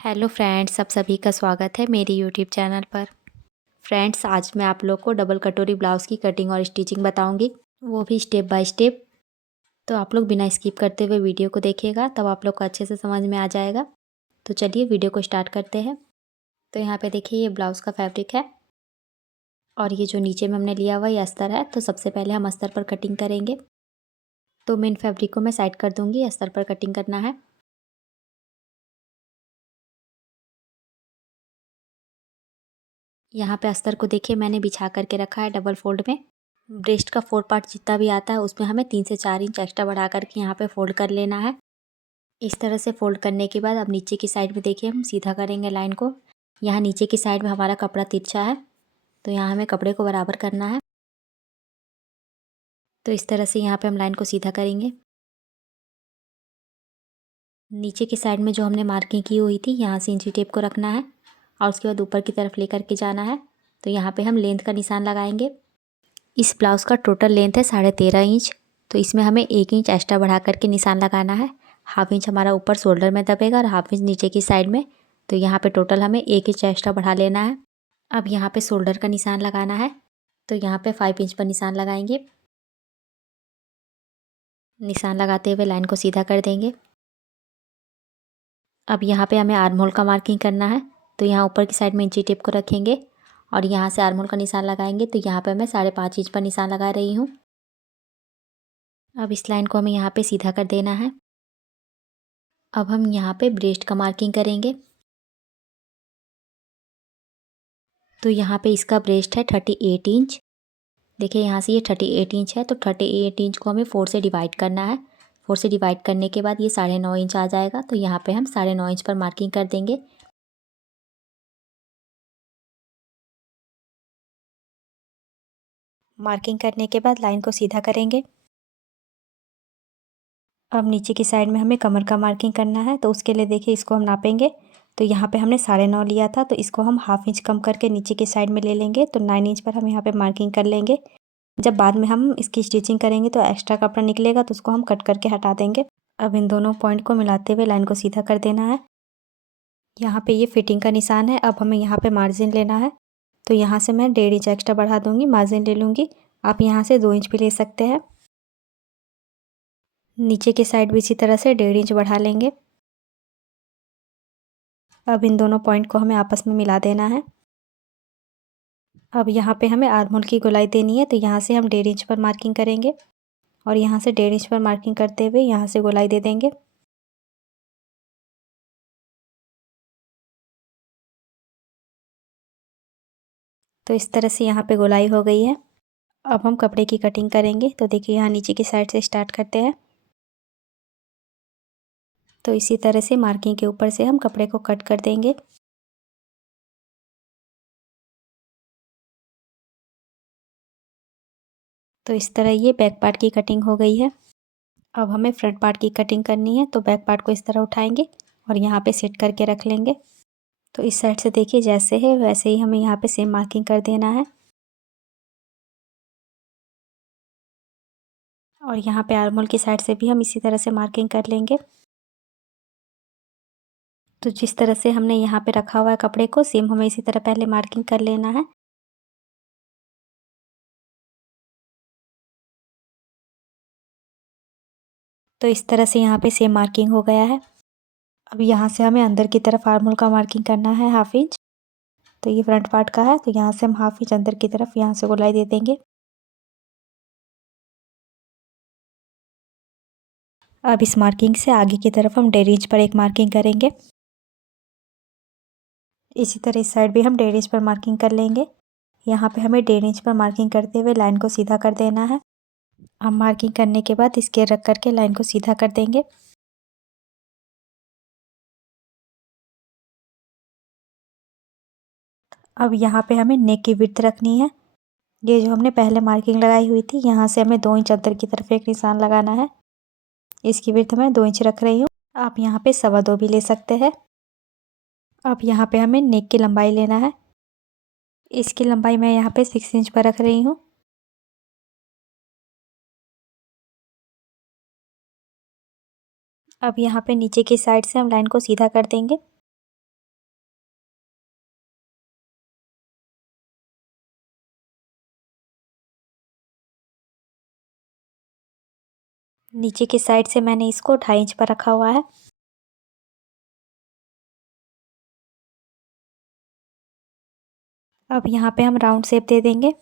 Hello friends, आप सभी का स्वागत है मेरे यूट्यूब चैनल पर। फ्रेंड्स, आज मैं आप लोग को डबल कटोरी ब्लाउज़ की कटिंग और स्टिचिंग बताऊंगी, वो भी स्टेप बाय स्टेप। तो आप लोग बिना स्किप करते हुए वीडियो को देखिएगा, तब आप लोग को अच्छे से समझ में आ जाएगा। तो चलिए वीडियो को स्टार्ट करते हैं। तो यहाँ पे देखिए, ये ब्लाउज़ का फैब्रिक है और ये जो नीचे में हमने लिया हुआ ये अस्तर है। तो सबसे पहले हम अस्तर पर कटिंग करेंगे। तो मेन फैब्रिक को मैं साइड कर दूँगी, अस्तर पर कटिंग करना है। यहाँ पे अस्तर को देखिए मैंने बिछा करके रखा है डबल फोल्ड में। ब्रेस्ट का 4 पार्ट जितना भी आता है उसमें हमें 3 से 4 इंच एक्स्ट्रा बढ़ा करके यहाँ पे फोल्ड कर लेना है। इस तरह से फोल्ड करने के बाद अब नीचे की साइड में देखिए हम सीधा करेंगे लाइन को। यहाँ नीचे की साइड में हमारा कपड़ा तिरछा है, तो यहाँ हमें कपड़े को बराबर करना है। तो इस तरह से यहाँ पे हम लाइन को सीधा करेंगे। नीचे की साइड में जो हमने मार्किंग की हुई थी, यहाँ से इंची टेप को रखना है और उसके बाद ऊपर की तरफ लेकर के जाना है। तो यहाँ पे हम लेंथ का निशान लगाएंगे। इस ब्लाउज़ का टोटल लेंथ है 13.5 इंच। तो इसमें हमें 1 इंच एक्स्ट्रा बढ़ा करके निशान लगाना है। हाफ इंच हमारा ऊपर शोल्डर में दबेगा और हाफ इंच नीचे की साइड में। तो यहाँ पे टोटल हमें 1 इंच एक्स्ट्रा बढ़ा लेना है। अब यहाँ पे शोल्डर का निशान लगाना है। तो यहाँ पे 5 इंच पर निशान लगाएंगे। निशान लगाते हुए लाइन को सीधा कर देंगे। अब यहाँ पे हमें आर्म होल का मार्किंग करना है। तो यहाँ ऊपर की साइड में इंची टेप को रखेंगे और यहाँ से आर्म होल का निशान लगाएंगे। तो यहाँ पे मैं 5.5 इंच पर निशान लगा रही हूँ। अब इस लाइन को हमें यहाँ पे सीधा कर देना है। अब हम यहाँ पे ब्रेस्ट का मार्किंग करेंगे। तो यहाँ पे इसका ब्रेस्ट है 38 इंच। देखिए यहाँ से ये 38 इंच है, तो 38 इंच को हमें 4 से डिवाइड करना है। 4 से डिवाइड करने के बाद ये 9.5 इंच आ जाएगा। तो यहाँ पे हम 9.5 इंच पर मार्किंग कर देंगे। मार्किंग करने के बाद लाइन को सीधा करेंगे। अब नीचे की साइड में हमें कमर का मार्किंग करना है। तो उसके लिए देखिए इसको हम नापेंगे। तो यहाँ पे हमने 9.5 लिया था, तो इसको हम हाफ इंच कम करके नीचे की साइड में ले लेंगे। तो 9 इंच पर हम यहाँ पे मार्किंग कर लेंगे। जब बाद में हम इसकी स्टिचिंग करेंगे तो एक्स्ट्रा कपड़ा निकलेगा, तो उसको हम कट करके हटा देंगे। अब इन दोनों पॉइंट को मिलाते हुए लाइन को सीधा कर देना है। यहाँ पे ये फिटिंग का निशान है। अब हमें यहाँ पे मार्जिन लेना है। तो यहाँ से मैं 1.5 इंच एक्स्ट्रा बढ़ा दूँगी, मार्जिन ले लूँगी। आप यहाँ से 2 इंच भी ले सकते हैं। नीचे की साइड भी इसी तरह से 1.5 इंच बढ़ा लेंगे। अब इन दोनों पॉइंट को हमें आपस में मिला देना है। अब यहाँ पे हमें आर्म होल की गोलाई देनी है। तो यहाँ से हम 1.5 इंच पर मार्किंग करेंगे और यहाँ से 1.5 इंच पर मार्किंग करते हुए यहाँ से गोलाई दे देंगे। तो इस तरह से यहाँ पे गोलाई हो गई है। अब हम कपड़े की कटिंग करेंगे। तो देखिए यहाँ नीचे की साइड से स्टार्ट करते हैं। तो इसी तरह से मार्किंग के ऊपर से हम कपड़े को कट कर देंगे। तो इस तरह ये बैक पार्ट की कटिंग हो गई है। अब हमें फ्रंट पार्ट की कटिंग करनी है। तो बैक पार्ट को इस तरह उठाएंगे और यहाँ पे सेट करके रख लेंगे। तो इस साइड से देखिए जैसे है वैसे ही हमें यहाँ पे सेम मार्किंग कर देना है। और यहाँ पे आर्म होल की साइड से भी हम इसी तरह से मार्किंग कर लेंगे। तो जिस तरह से हमने यहाँ पे रखा हुआ है कपड़े को, सेम हमें इसी तरह पहले मार्किंग कर लेना है। तो इस तरह से यहाँ पे सेम मार्किंग हो गया है। अब यहाँ से हमें अंदर की तरफ आर्म होल का मार्किंग करना है हाफ इंच। तो ये फ्रंट पार्ट का है, तो यहाँ से हम हाफ इंच अंदर की तरफ यहाँ से गोलाई दे देंगे। अब इस मार्किंग से आगे की तरफ हम 1.5 इंच पर एक मार्किंग करेंगे। इसी तरह इस साइड भी हम 1.5 इंच पर मार्किंग कर लेंगे। यहाँ पे हमें 1.5 इंच पर मार्किंग करते हुए लाइन को सीधा कर देना है। हम मार्किंग करने के बाद स्केल रख करके लाइन को सीधा कर देंगे। अब यहाँ पे हमें नेक की विड्थ रखनी है। ये जो हमने पहले मार्किंग लगाई हुई थी, यहाँ से हमें 2 इंच अंदर की तरफ एक निशान लगाना है। इसकी विड्थ मैं 2 इंच रख रही हूँ। आप यहाँ पे 2.25 भी ले सकते हैं। अब यहाँ पे हमें नेक की लंबाई लेना है। इसकी लंबाई मैं यहाँ पे 6 इंच पर रख रही हूँ। अब यहाँ पे नीचे की साइड से हम लाइन को सीधा कर देंगे। नीचे की साइड से मैंने इसको 2.5 इंच पर रखा हुआ है। अब यहाँ पे हम राउंड शेप दे देंगे।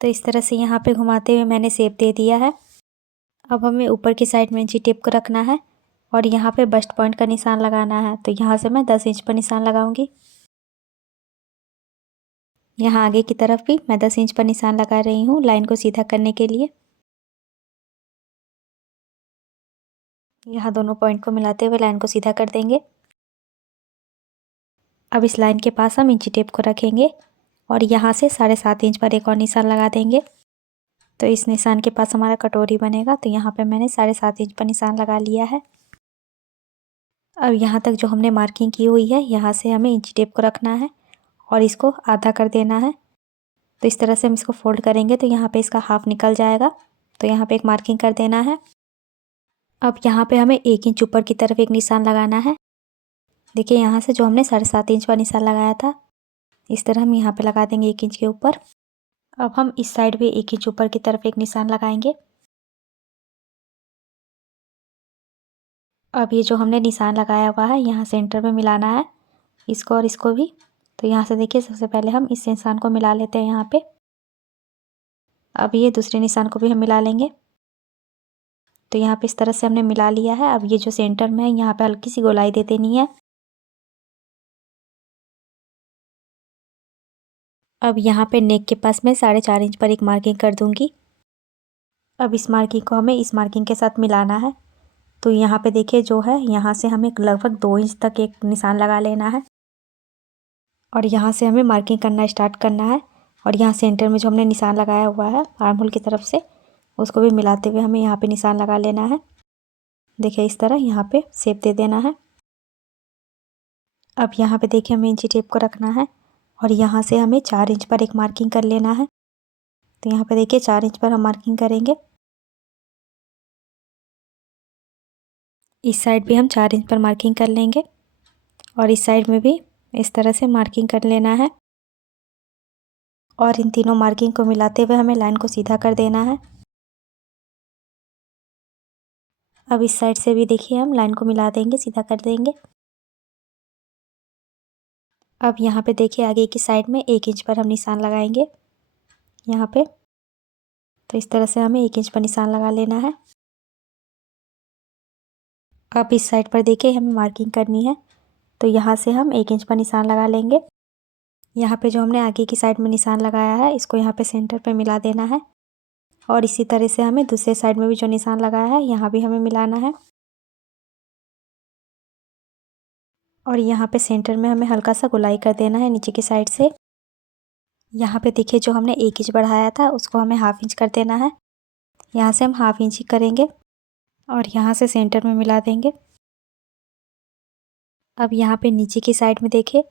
तो इस तरह से यहाँ पे घुमाते हुए मैंने शेप दे दिया है। अब हमें ऊपर की साइड में इंची टेप को रखना है और यहाँ पे बस्ट पॉइंट का निशान लगाना है। तो यहाँ से मैं 10 इंच पर निशान लगाऊंगी। यहाँ आगे की तरफ भी मैं 10 इंच पर निशान लगा रही हूँ लाइन को सीधा करने के लिए। यहाँ दोनों पॉइंट को मिलाते हुए लाइन को सीधा कर देंगे। अब इस लाइन के पास हम इंची टेप को रखेंगे और यहाँ से 7.5 इंच पर एक और निशान लगा देंगे। तो इस निशान के पास हमारा कटोरी बनेगा। तो यहाँ पे मैंने 7.5 इंच पर निशान लगा लिया है। अब यहाँ तक जो हमने मार्किंग की हुई है यहाँ से हमें इंची टेप को रखना है और इसको आधा कर देना है। तो इस तरह से हम इसको फोल्ड करेंगे तो यहाँ पे इसका हाफ निकल जाएगा। तो यहाँ पे एक मार्किंग कर देना है। अब यहाँ पे हमें 1 इंच ऊपर की तरफ एक निशान लगाना है। देखिए यहाँ से जो हमने 7.5 इंच का निशान लगाया था इस तरह हम यहाँ पे लगा देंगे 1 इंच के ऊपर। अब हम इस साइड भी 1 इंच ऊपर की तरफ एक निशान लगाएंगे। अब ये जो हमने निशान लगाया हुआ है यहाँ सेंटर में मिलाना है इसको और इसको भी। तो यहाँ से देखिए सबसे पहले हम इस निशान को मिला लेते हैं यहाँ पे। अब ये दूसरे निशान को भी हम मिला लेंगे। तो यहाँ पे इस तरह से हमने मिला लिया है। अब ये जो सेंटर में है यहाँ पे हल्की सी गोलाई दे देनी है। अब यहाँ पे नेक के पास मैं 4.5 इंच पर एक मार्किंग कर दूंगी। अब इस मार्किंग को हमें इस मार्किंग के साथ मिलाना है। तो यहाँ पे देखिए जो है यहाँ से हमें लगभग 2 इंच तक एक निशान लगा लेना है और यहाँ से हमें मार्किंग करना स्टार्ट करना है। और यहाँ सेंटर में जो हमने निशान लगाया हुआ है आर्म होल की तरफ से उसको भी मिलाते हुए हमें यहाँ पे निशान लगा लेना है। देखिए इस तरह यहाँ पे शेप दे देना है। अब यहाँ पे देखिए हमें इंची टेप को रखना है और यहाँ से हमें 4 इंच पर एक मार्किंग कर लेना है। तो यहाँ पे देखिए 4 इंच पर हम मार्किंग करेंगे। इस साइड भी हम 4 इंच पर मार्किंग कर लेंगे और इस साइड में भी इस तरह से मार्किंग कर लेना है। और इन तीनों मार्किंग को मिलाते हुए हमें लाइन को सीधा कर देना है। अब इस साइड से भी देखिए हम लाइन को मिला देंगे, सीधा कर देंगे। अब यहाँ पे देखिए आगे की साइड में 1 इंच पर हम निशान लगाएंगे यहाँ पे। तो इस तरह से हमें 1 इंच पर निशान लगा लेना है। अब इस साइड पर देखिए हमें मार्किंग करनी है। तो यहाँ से हम 1 इंच पर निशान लगा लेंगे। यहाँ पे जो हमने आगे की साइड में निशान लगाया है इसको यहाँ पे सेंटर पे मिला देना है और इसी तरह से हमें दूसरे साइड में भी जो निशान लगाया है यहाँ भी हमें मिलाना है। और यहाँ पे सेंटर में हमें हल्का सा गोलाई कर देना है नीचे की साइड से। यहाँ पे देखिए जो हमने 1 इंच बढ़ाया था उसको हमें हाफ इंच कर देना है। यहाँ से हम हाफ इंच ही करेंगे और यहाँ से सेंटर में मिला देंगे। अब यहाँ पे नीचे की साइड में देखिए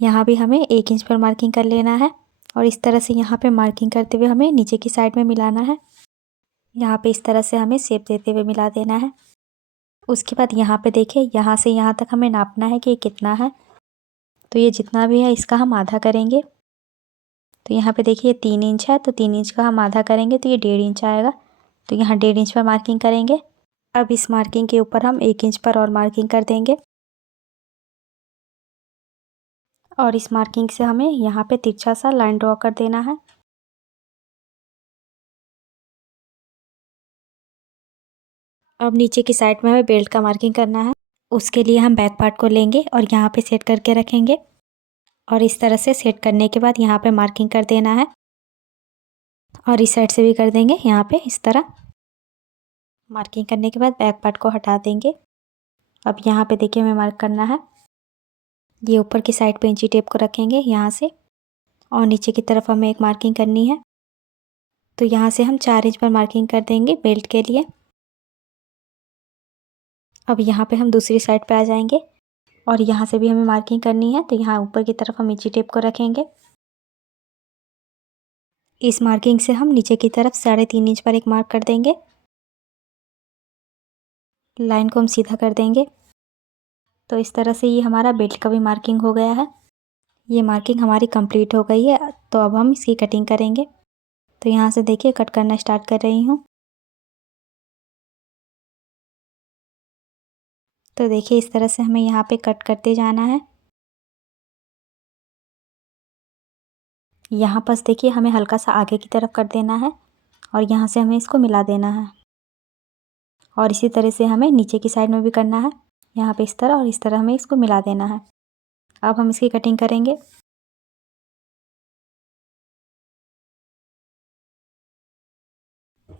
यहाँ भी हमें 1 इंच पर मार्किंग कर लेना है और इस तरह से यहाँ पे मार्किंग करते हुए हमें नीचे की साइड में मिलाना है। यहाँ पे इस तरह से हमें शेप देते हुए मिला देना है। उसके बाद यहाँ पे देखिए यहाँ से यहाँ तक हमें नापना है कि ये कितना है। तो ये जितना भी है इसका हम आधा करेंगे। तो यहाँ पे देखिए 3 इंच है तो 3 इंच का हम आधा करेंगे तो ये 1.5 इंच आएगा। तो यहाँ 1.5 इंच पर मार्किंग करेंगे। अब इस मार्किंग के ऊपर हम 1 इंच पर और मार्किंग कर देंगे और इस मार्किंग से हमें यहाँ पे तिरछा सा लाइन ड्रॉ कर देना है। अब नीचे की साइड में हमें बेल्ट का मार्किंग करना है। उसके लिए हम बैक पार्ट को लेंगे और यहाँ पे सेट करके रखेंगे और इस तरह से सेट करने के बाद यहाँ पे मार्किंग कर देना है और इस साइड से भी कर देंगे यहाँ पे इस तरह। मार्किंग करने के बाद बैक पार्ट को हटा देंगे। अब यहाँ पे देखिए हमें मार्क करना है। ये ऊपर की साइड पे इंची टेप को रखेंगे यहाँ से और नीचे की तरफ हमें एक मार्किंग करनी है। तो यहाँ से हम 4 इंच पर मार्किंग कर देंगे बेल्ट के लिए। अब यहाँ पे हम दूसरी साइड पे आ जाएंगे और यहाँ से भी हमें मार्किंग करनी है। तो यहाँ ऊपर की तरफ हम इंची टेप को रखेंगे। इस मार्किंग से हम नीचे की तरफ 3.5 इंच पर एक मार्क कर देंगे। लाइन को हम सीधा कर देंगे। तो इस तरह से ये हमारा बेल्ट का भी मार्किंग हो गया है। ये मार्किंग हमारी कंप्लीट हो गई है। तो अब हम इसकी कटिंग करेंगे। तो यहाँ से देखिए कट करना स्टार्ट कर रही हूँ। तो देखिए इस तरह से हमें यहाँ पे कट करते जाना है। यहाँ पास देखिए हमें हल्का सा आगे की तरफ कर देना है और यहाँ से हमें इसको मिला देना है। और इसी तरह से हमें नीचे की साइड में भी करना है, यहाँ पे इस तरह और इस तरह हमें इसको मिला देना है। अब हम इसकी कटिंग करेंगे।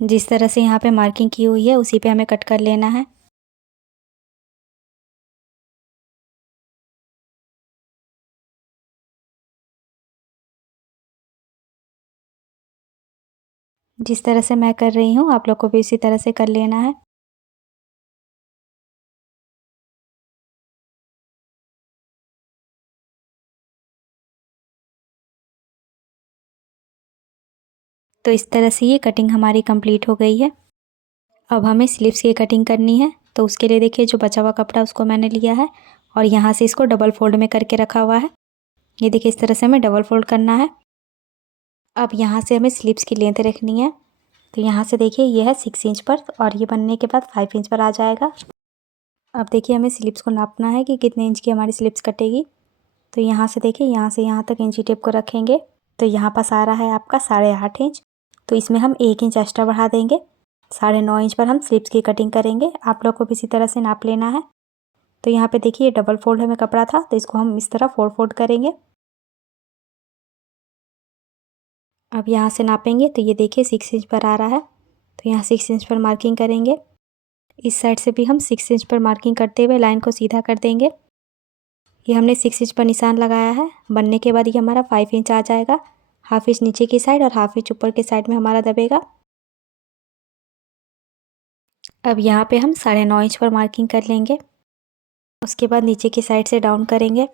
जिस तरह से यहाँ पे मार्किंग की हुई है उसी पे हमें कट कर लेना है। जिस तरह से मैं कर रही हूँ आप लोग को भी इसी तरह से कर लेना है। तो इस तरह से ये कटिंग हमारी कंप्लीट हो गई है। अब हमें स्लीव्स की कटिंग करनी है, तो उसके लिए देखिए जो बचा हुआ कपड़ा उसको मैंने लिया है और यहाँ से इसको डबल फोल्ड में करके रखा हुआ है। ये देखिए इस तरह से हमें डबल फोल्ड करना है। अब यहाँ से हमें स्लीव्स की लेंथ रखनी है। तो यहाँ से देखिए ये है 6 इंच पर और ये बनने के बाद 5 इंच पर आ जाएगा। अब देखिए हमें स्लीव्स को नापना है कि कितने इंच की हमारी स्लीव्स कटेगी। तो यहाँ से देखिए यहाँ से यहाँ तक इंची टेप को रखेंगे। तो यहाँ पास आ रहा है आपका 8.5 इंच। तो इसमें हम 1 इंच एक्स्ट्रा बढ़ा देंगे। 9.5 इंच पर हम स्लीव्स की कटिंग करेंगे। आप लोग को भी इसी तरह से नाप लेना है। तो यहाँ पे देखिए डबल फोल्ड हमें कपड़ा था, तो इसको हम इस तरह 4 फोल्ड करेंगे। अब यहाँ से नापेंगे तो ये देखिए 6 इंच पर आ रहा है। तो यहाँ 6 इंच पर मार्किंग करेंगे। इस साइड से भी हम 6 इंच पर मार्किंग करते हुए लाइन को सीधा कर देंगे। ये हमने 6 इंच पर निशान लगाया है। बनने के बाद ये हमारा 5 इंच आ जाएगा। हाफ इंच नीचे की साइड और हाफ इंच ऊपर की साइड में हमारा दबेगा। अब यहाँ पे हम 9.5 इंच पर मार्किंग कर लेंगे। उसके बाद नीचे की साइड से डाउन करेंगे।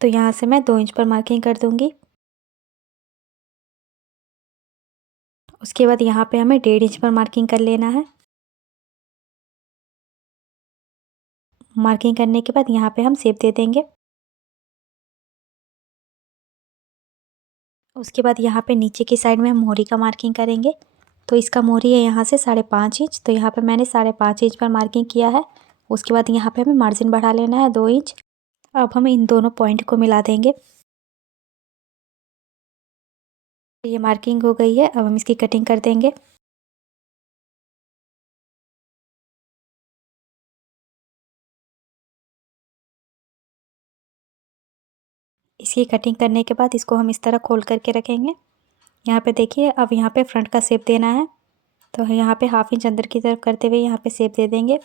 तो यहाँ से मैं 2 इंच पर मार्किंग कर दूंगी। उसके बाद यहाँ पे हमें 1.5 इंच पर मार्किंग कर लेना है। मार्किंग करने के बाद यहाँ पे हम शेप दे देंगे। उसके बाद यहाँ पे नीचे की साइड में हम मोहरी का मार्किंग करेंगे। तो इसका मोहरी है यहाँ से 5.5 इंच। तो यहाँ पे मैंने 5.5 इंच पर मार्किंग किया है। उसके बाद यहाँ पे हमें मार्जिन बढ़ा लेना है 2 इंच। अब हम इन दोनों पॉइंट को मिला देंगे। ये मार्किंग हो गई है। अब हम इसकी कटिंग कर देंगे। इसकी कटिंग करने के बाद इसको हम इस तरह खोल करके रखेंगे। यहाँ पे देखिए अब यहाँ पे फ्रंट का शेप देना है। तो यहाँ पे हाफ इंच अंदर की तरफ करते हुए यहाँ पे शेप दे देंगे।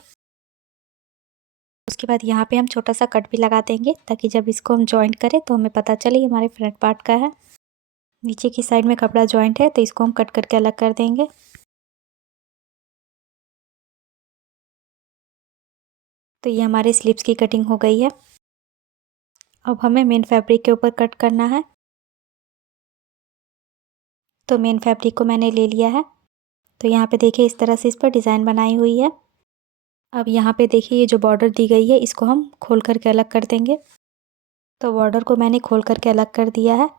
उसके बाद यहाँ पे हम छोटा सा कट भी लगा देंगे ताकि जब इसको हम जॉइंट करें तो हमें पता चले ये हमारे फ्रंट पार्ट का है। नीचे की साइड में कपड़ा जॉइंट है तो इसको हम कट करके अलग कर देंगे। तो ये हमारे स्लीव्स की कटिंग हो गई है। अब हमें मेन फैब्रिक के ऊपर कट करना है। तो मेन फैब्रिक को मैंने ले लिया है। तो यहाँ पे देखिए इस तरह से इस पर डिज़ाइन बनाई हुई है। अब यहाँ पे देखिए ये जो बॉर्डर दी गई है इसको हम खोल करके अलग कर देंगे। तो बॉर्डर को मैंने खोल करके अलग कर दिया है।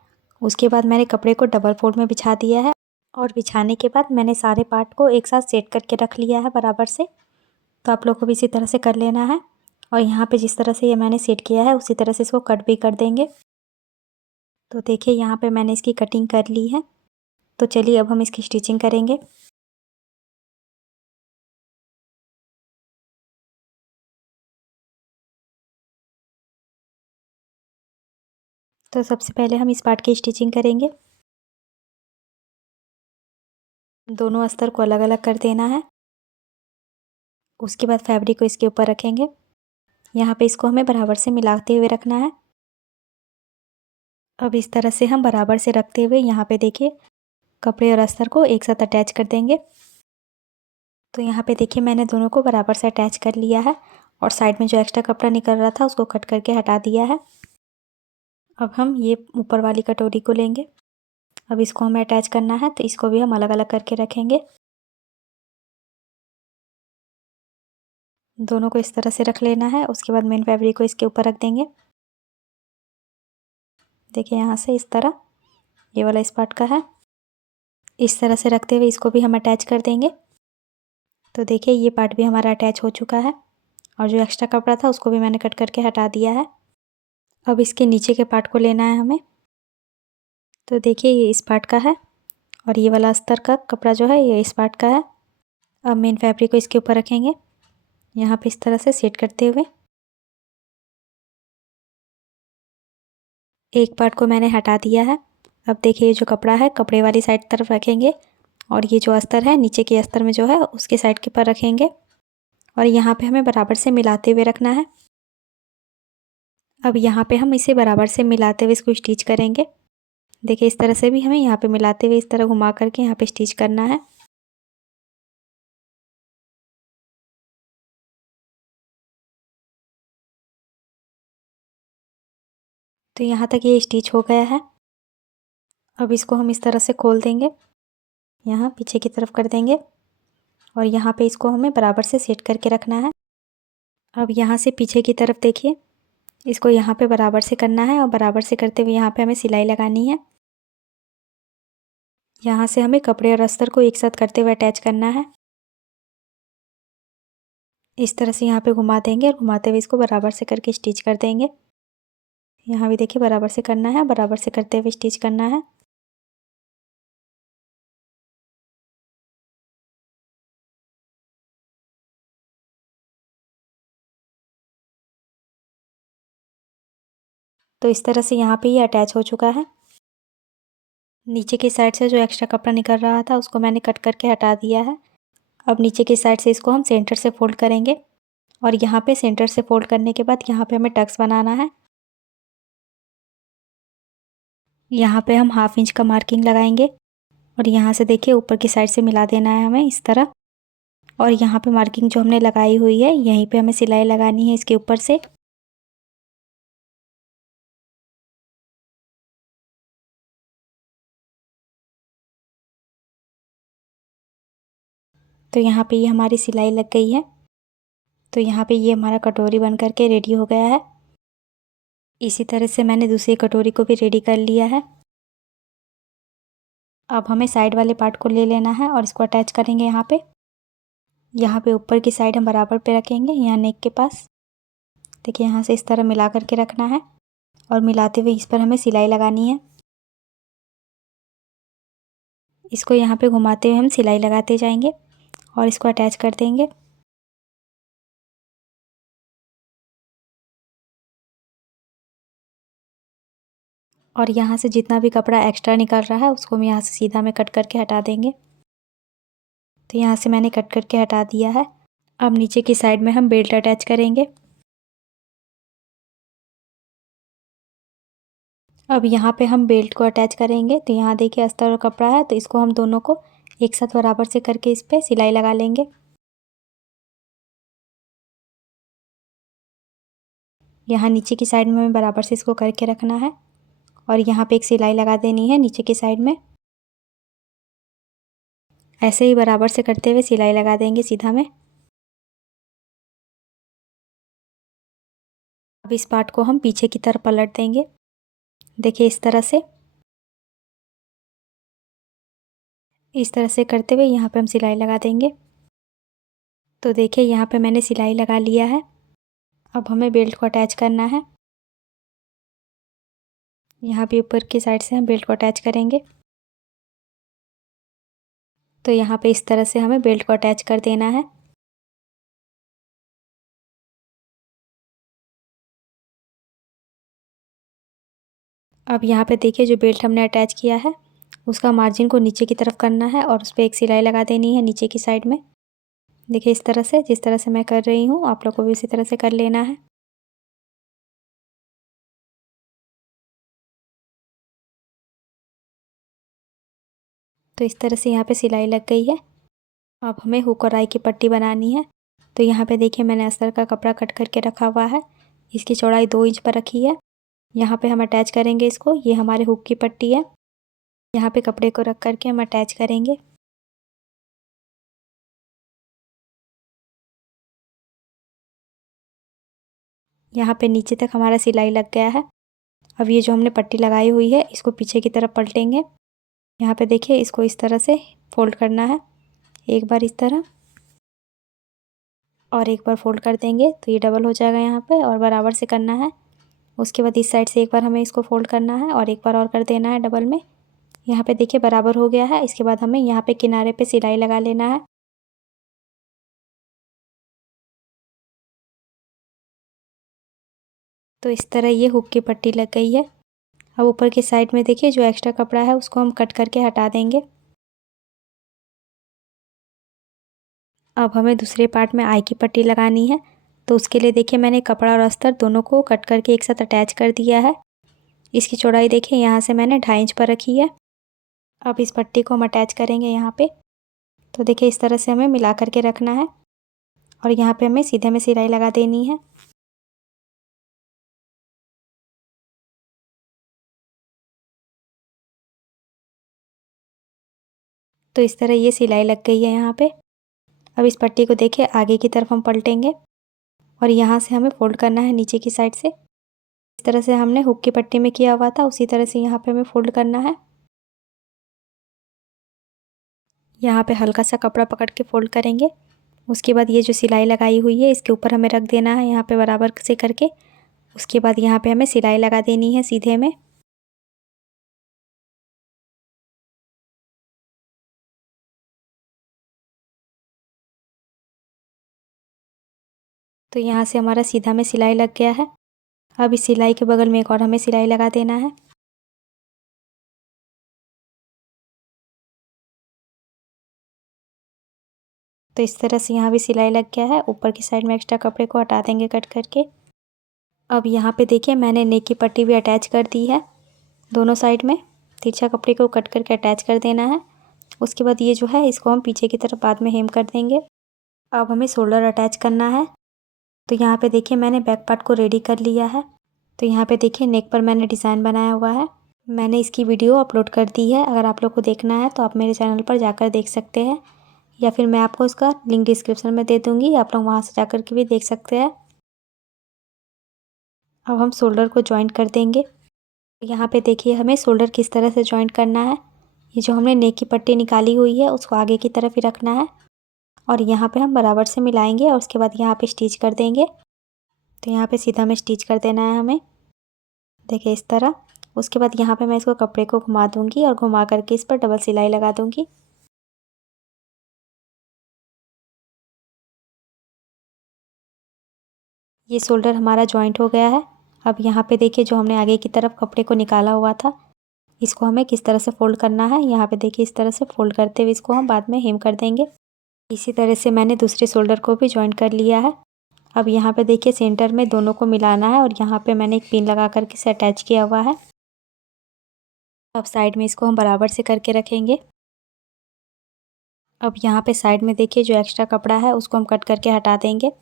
उसके बाद मैंने कपड़े को डबल फोल्ड में बिछा दिया है और बिछाने के बाद मैंने सारे पार्ट को एक साथ सेट करके रख लिया है बराबर से। तो आप लोग को भी इसी तरह से कर लेना है। और यहाँ पे जिस तरह से ये मैंने सेट किया है उसी तरह से इसको कट भी कर देंगे। तो देखिए यहाँ पे मैंने इसकी कटिंग कर ली है। तो चलिए अब हम इसकी स्टिचिंग करेंगे। तो सबसे पहले हम इस पार्ट की स्टिचिंग करेंगे। दोनों अस्तर को अलग अलग कर देना है। उसके बाद फैब्रिक को इसके ऊपर रखेंगे। यहाँ पे इसको हमें बराबर से मिलाते हुए रखना है। अब इस तरह से हम बराबर से रखते हुए यहाँ पे देखिए कपड़े और अस्तर को एक साथ अटैच कर देंगे। तो यहाँ पे देखिए मैंने दोनों को बराबर से अटैच कर लिया है और साइड में जो एक्स्ट्रा कपड़ा निकल रहा था उसको कट करके हटा दिया है। अब हम ये ऊपर वाली कटोरी को लेंगे। अब इसको हमें अटैच करना है तो इसको भी हम अलग अलग करके रखेंगे। दोनों को इस तरह से रख लेना है। उसके बाद मेन फैब्रिक को इसके ऊपर रख देंगे। देखिए यहाँ से इस तरह ये वाला इस पार्ट का है। इस तरह से रखते हुए इसको भी हम अटैच कर देंगे। तो देखिए ये पार्ट भी हमारा अटैच हो चुका है और जो एक्स्ट्रा कपड़ा था उसको भी मैंने कट करके हटा दिया है। अब इसके नीचे के पार्ट को लेना है हमें। तो देखिए ये इस पार्ट का है और ये वाला अस्तर का कपड़ा जो है ये इस पार्ट का है। अब मेन फैब्रिक को इसके ऊपर रखेंगे, यहाँ पे इस तरह से सेट करते हुए। एक पार्ट को मैंने हटा दिया है। अब देखिए ये जो कपड़ा है कपड़े वाली साइड तरफ रखेंगे और ये जो अस्तर है नीचे के अस्तर में जो है उसके साइड के पर रखेंगे और यहाँ पे हमें बराबर से मिलाते हुए रखना है। अब यहाँ पे हम इसे बराबर से मिलाते हुए इसको स्टिच करेंगे। देखिए इस तरह से भी हमें यहाँ पे मिलाते हुए इस तरह घुमा करके यहाँ पे स्टिच करना है। तो यहाँ तक ये स्टिच हो गया है। अब इसको हम इस तरह से खोल देंगे, यहाँ पीछे की तरफ कर देंगे और यहाँ पे इसको हमें बराबर से सेट करके रखना है। अब यहाँ से पीछे की तरफ देखिए, इसको यहाँ पे बराबर से करना है और बराबर से करते हुए यहाँ पे हमें सिलाई लगानी है। यहाँ से हमें कपड़े और अस्तर को एक साथ करते हुए अटैच करना है। इस तरह से यहाँ पे घुमा देंगे और घुमाते हुए इसको बराबर से करके स्टिच कर देंगे। यहाँ भी देखिए बराबर से करना है, बराबर से करते हुए स्टिच करना है। तो इस तरह से यहाँ पे ये अटैच हो चुका है। नीचे की साइड से जो एक्स्ट्रा कपड़ा निकल रहा था उसको मैंने कट करके हटा दिया है। अब नीचे की साइड से इसको हम सेंटर से फोल्ड करेंगे और यहाँ पे सेंटर से फोल्ड करने के बाद यहाँ पे हमें टक्स बनाना है। यहाँ पे हम 1/2 इंच का मार्किंग लगाएंगे और यहाँ से देखिए ऊपर की साइड से मिला देना है हमें इस तरह। और यहाँ पे मार्किंग जो हमने लगाई हुई है यहीं पे हमें सिलाई लगानी है इसके ऊपर से। तो यहाँ पे ये हमारी सिलाई लग गई है। तो यहाँ पे ये हमारा कटोरी बन करके रेडी हो गया है। इसी तरह से मैंने दूसरी कटोरी को भी रेडी कर लिया है। अब हमें साइड वाले पार्ट को ले लेना है और इसको अटैच करेंगे यहाँ पे। यहाँ पे ऊपर की साइड हम बराबर पे रखेंगे, यहाँ नेक के पास। देखिए यहाँ से इस तरह मिला करके रखना है और मिलाते हुए इस पर हमें सिलाई लगानी है। इसको यहाँ पे घुमाते हुए हम सिलाई लगाते जाएंगे और इसको अटैच कर देंगे। और यहाँ से जितना भी कपड़ा एक्स्ट्रा निकल रहा है उसको हम यहाँ से सीधा में कट करके हटा देंगे। तो यहाँ से मैंने कट करके हटा दिया है। अब नीचे की साइड में हम बेल्ट अटैच करेंगे। अब यहाँ पे हम बेल्ट को अटैच करेंगे। तो यहाँ देखिए अस्तर और कपड़ा है तो इसको हम दोनों को एक साथ बराबर से करके इस पर सिलाई लगा लेंगे। यहाँ नीचे की साइड में हमें बराबर से इसको करके रखना है और यहाँ पे एक सिलाई लगा देनी है नीचे की साइड में। ऐसे ही बराबर से करते हुए सिलाई लगा देंगे सीधा में। अब इस पार्ट को हम पीछे की तरफ पलट देंगे। देखिए इस तरह से, इस तरह से करते हुए यहाँ पे हम सिलाई लगा देंगे। तो देखिए यहाँ पे मैंने सिलाई लगा लिया है। अब हमें बेल्ट को अटैच करना है। यहाँ भी ऊपर की साइड से हम बेल्ट को अटैच करेंगे। तो यहाँ पे इस तरह से हमें बेल्ट को अटैच कर देना है। अब यहाँ पे देखिए जो बेल्ट हमने अटैच किया है उसका मार्जिन को नीचे की तरफ करना है और उस पर एक सिलाई लगा देनी है नीचे की साइड में। देखिए इस तरह से, जिस तरह से मैं कर रही हूँ आप लोग को भी इसी तरह से कर लेना है। तो इस तरह से यहाँ पे सिलाई लग गई है। अब हमें हुक और आई की पट्टी बनानी है। तो यहाँ पे देखिए मैंने अस्तर का कपड़ा कट करके रखा हुआ है। इसकी चौड़ाई 2 इंच पर रखी है। यहाँ पे हम अटैच करेंगे इसको, ये हमारे हुक की पट्टी है। यहाँ पे कपड़े को रख करके हम अटैच करेंगे। यहाँ पे नीचे तक हमारा सिलाई लग गया है। अब ये जो हमने पट्टी लगाई हुई है इसको पीछे की तरफ पलटेंगे। यहाँ पे देखिए इसको इस तरह से फोल्ड करना है, एक बार इस तरह और एक बार फोल्ड कर देंगे तो ये डबल हो जाएगा यहाँ पे, और बराबर से करना है। उसके बाद इस साइड से एक बार हमें इसको फोल्ड करना है और एक बार और कर देना है डबल में। यहाँ पे देखिए बराबर हो गया है। इसके बाद हमें यहाँ पे किनारे पे सिलाई लगा लेना है। तो इस तरह ये हुक की पट्टी लग गई है। अब ऊपर की साइड में देखिए जो एक्स्ट्रा कपड़ा है उसको हम कट करके हटा देंगे। अब हमें दूसरे पार्ट में आई की पट्टी लगानी है, तो उसके लिए देखिए मैंने कपड़ा और अस्तर दोनों को कट करके एक साथ अटैच कर दिया है। इसकी चौड़ाई देखिए यहाँ से मैंने 2.5 इंच पर रखी है। अब इस पट्टी को हम अटैच करेंगे यहाँ पे। तो देखिए इस तरह से हमें मिला करके रखना है और यहाँ पे हमें सीधे में सिलाई लगा देनी है। तो इस तरह ये सिलाई लग गई है यहाँ पे। अब इस पट्टी को देखिए आगे की तरफ हम पलटेंगे और यहाँ से हमें फोल्ड करना है नीचे की साइड से। इस तरह से हमने हुक की पट्टी में किया हुआ था उसी तरह से यहाँ पे हमें फोल्ड करना है। यहाँ पे हल्का सा कपड़ा पकड़ के फोल्ड करेंगे। उसके बाद ये जो सिलाई लगाई हुई है इसके ऊपर हमें रख देना है यहाँ पे बराबर से करके। उसके बाद यहाँ पे हमें सिलाई लगा देनी है सीधे में। तो यहाँ से हमारा सीधा में सिलाई लग गया है। अब इस सिलाई के बगल में एक और हमें सिलाई लगा देना है। तो इस तरह से यहाँ भी सिलाई लग गया है। ऊपर की साइड में एक्स्ट्रा कपड़े को हटा देंगे कट करके। अब यहाँ पे देखिए मैंने नेक की पट्टी भी अटैच कर दी है दोनों साइड में। तिरछा कपड़े को कट करके अटैच कर देना है। उसके बाद ये जो है इसको हम पीछे की तरफ बाद में हेम कर देंगे। अब हमें शोल्डर अटैच करना है। तो यहाँ पे देखिए मैंने बैक पार्ट को रेडी कर लिया है। तो यहाँ पे देखिए नेक पर मैंने डिज़ाइन बनाया हुआ है। मैंने इसकी वीडियो अपलोड कर दी है, अगर आप लोग को देखना है तो आप मेरे चैनल पर जाकर देख सकते हैं, या फिर मैं आपको इसका लिंक डिस्क्रिप्शन में दे दूँगी, आप लोग वहाँ से जाकर के भी देख सकते हैं। अब हम शोल्डर को जॉइंट कर देंगे। यहाँ पे देखिए हमें शोल्डर किस तरह से जॉइंट करना है। ये जो हमने नेक की पट्टी निकाली हुई है उसको आगे की तरफ ही रखना है और यहाँ पे हम बराबर से मिलाएंगे और उसके बाद यहाँ पे स्टिच कर देंगे। तो यहाँ पे सीधा में स्टिच कर देना है हमें, देखिए इस तरह। उसके बाद यहाँ पे मैं इसको कपड़े को घुमा दूँगी और घुमा करके इस पर डबल सिलाई लगा दूँगी। ये शोल्डर हमारा जॉइंट हो गया है। अब यहाँ पे देखिए जो हमने आगे की तरफ कपड़े को निकाला हुआ था इसको हमें किस तरह से फ़ोल्ड करना है। यहाँ पे देखिए इस तरह से फ़ोल्ड करते हुए इसको हम बाद में हेम कर देंगे। इसी तरह से मैंने दूसरे शोल्डर को भी जॉइंट कर लिया है। अब यहाँ पे देखिए सेंटर में दोनों को मिलाना है और यहाँ पे मैंने एक पिन लगा करके इसे अटैच किया हुआ है। अब साइड में इसको हम बराबर से करके रखेंगे। अब यहाँ पे साइड में देखिए जो एक्स्ट्रा कपड़ा है उसको हम कट करके हटा देंगे।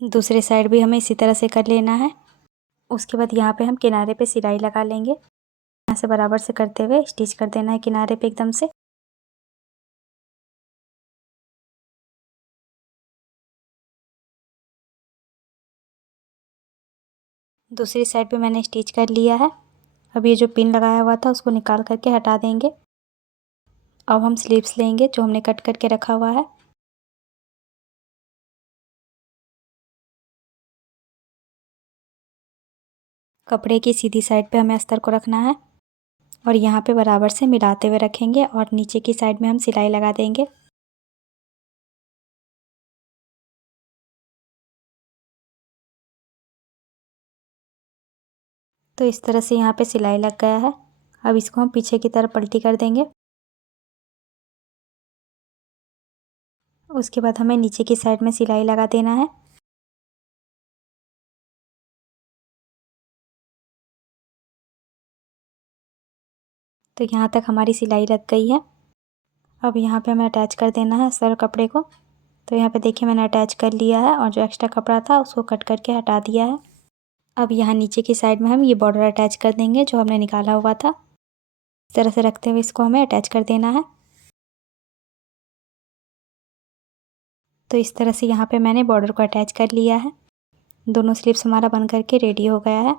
दूसरे साइड भी हमें इसी तरह से कर लेना है। उसके बाद यहाँ पे हम किनारे पे सिलाई लगा लेंगे। यहाँ से बराबर से करते हुए स्टिच कर देना है किनारे पे एकदम से। दूसरी साइड पे मैंने स्टिच कर लिया है। अब ये जो पिन लगाया हुआ था उसको निकाल करके हटा देंगे। अब हम स्लीव्स लेंगे जो हमने कट करके रखा हुआ है। कपड़े की सीधी साइड पे हमें अस्तर को रखना है और यहाँ पे बराबर से मिलाते हुए रखेंगे और नीचे की साइड में हम सिलाई लगा देंगे। तो इस तरह से यहाँ पे सिलाई लग गया है। अब इसको हम पीछे की तरफ पलटी कर देंगे। उसके बाद हमें नीचे की साइड में सिलाई लगा देना है। तो यहाँ तक हमारी सिलाई लग गई है। अब यहाँ पे हमें अटैच कर देना है सर कपड़े को। तो यहाँ पे देखिए मैंने अटैच कर लिया है और जो एक्स्ट्रा कपड़ा था उसको कट करके हटा दिया है। अब यहाँ नीचे की साइड में हम ये बॉर्डर अटैच कर देंगे जो हमने निकाला हुआ था। इस तरह से रखते हुए इसको हमें अटैच कर देना है। तो इस तरह से यहाँ पे मैंने बॉर्डर को अटैच कर लिया है। दोनों स्लीव्स हमारा बन करके रेडी हो गया है।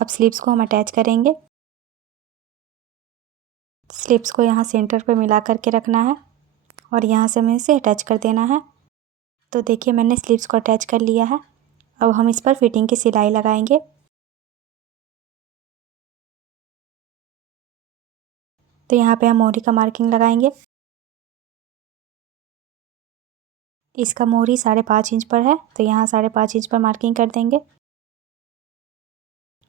अब स्लीव्स को हम अटैच करेंगे। स्लीव्स को यहाँ सेंटर पे मिला करके रखना है और यहाँ से हमें इसे अटैच कर देना है। तो देखिए मैंने स्लीव्स को अटैच कर लिया है। अब हम इस पर फिटिंग की सिलाई लगाएंगे। तो यहाँ पे हम मोहरी का मार्किंग लगाएंगे। इसका मोहरी 5.5 इंच पर है, तो यहाँ 5.5 इंच पर मार्किंग कर देंगे।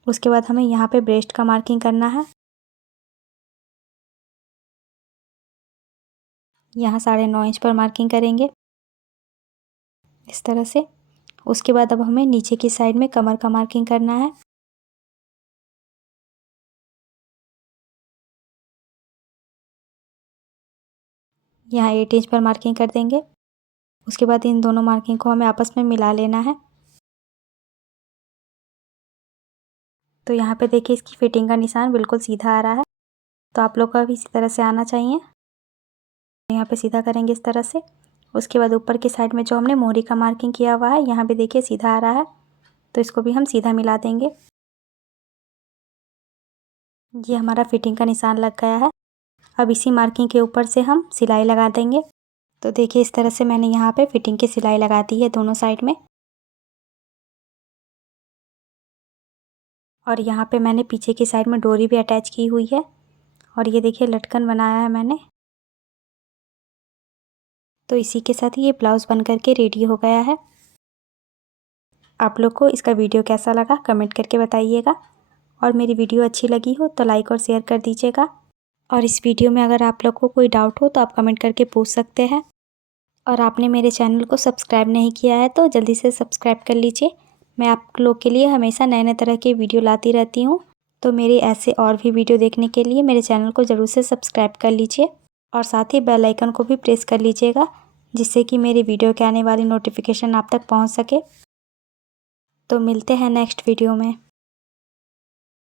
उसके बाद हमें यहाँ पे ब्रेस्ट का मार्किंग करना है। यहाँ 9.5 इंच पर मार्किंग करेंगे इस तरह से। उसके बाद अब हमें नीचे की साइड में कमर का मार्किंग करना है। यहाँ 8 इंच पर मार्किंग कर देंगे। उसके बाद इन दोनों मार्किंग को हमें आपस में मिला लेना है। तो यहाँ पे देखिए इसकी फिटिंग का निशान बिल्कुल सीधा आ रहा है, तो आप लोग का भी इसी तरह से आना चाहिए। यहाँ पे सीधा करेंगे इस तरह से। उसके बाद ऊपर की साइड में जो हमने मोहरी का मार्किंग किया हुआ है, यहाँ पे देखिए सीधा आ रहा है, तो इसको भी हम सीधा मिला देंगे। ये हमारा फिटिंग का निशान लग गया है। अब इसी मार्किंग के ऊपर से हम सिलाई लगा देंगे। तो देखिए इस तरह से मैंने यहाँ पे फिटिंग की सिलाई लगा दी है दोनों साइड में। और यहाँ पे मैंने पीछे की साइड में डोरी भी अटैच की हुई है और ये देखिए लटकन बनाया है मैंने। तो इसी के साथ ही ये ब्लाउज़ बन करके रेडी हो गया है। आप लोग को इसका वीडियो कैसा लगा कमेंट करके बताइएगा, और मेरी वीडियो अच्छी लगी हो तो लाइक और शेयर कर दीजिएगा। और इस वीडियो में अगर आप लोग को कोई डाउट हो तो आप कमेंट करके पूछ सकते हैं। और आपने मेरे चैनल को सब्सक्राइब नहीं किया है तो जल्दी से सब्सक्राइब कर लीजिए। मैं आप लोग के लिए हमेशा नए नए तरह के वीडियो लाती रहती हूँ, तो मेरे ऐसे और भी वीडियो देखने के लिए मेरे चैनल को ज़रूर से सब्सक्राइब कर लीजिए और साथ ही बेल आइकन को भी प्रेस कर लीजिएगा, जिससे कि मेरी वीडियो के आने वाली नोटिफिकेशन आप तक पहुँच सके। तो मिलते हैं नेक्स्ट वीडियो में।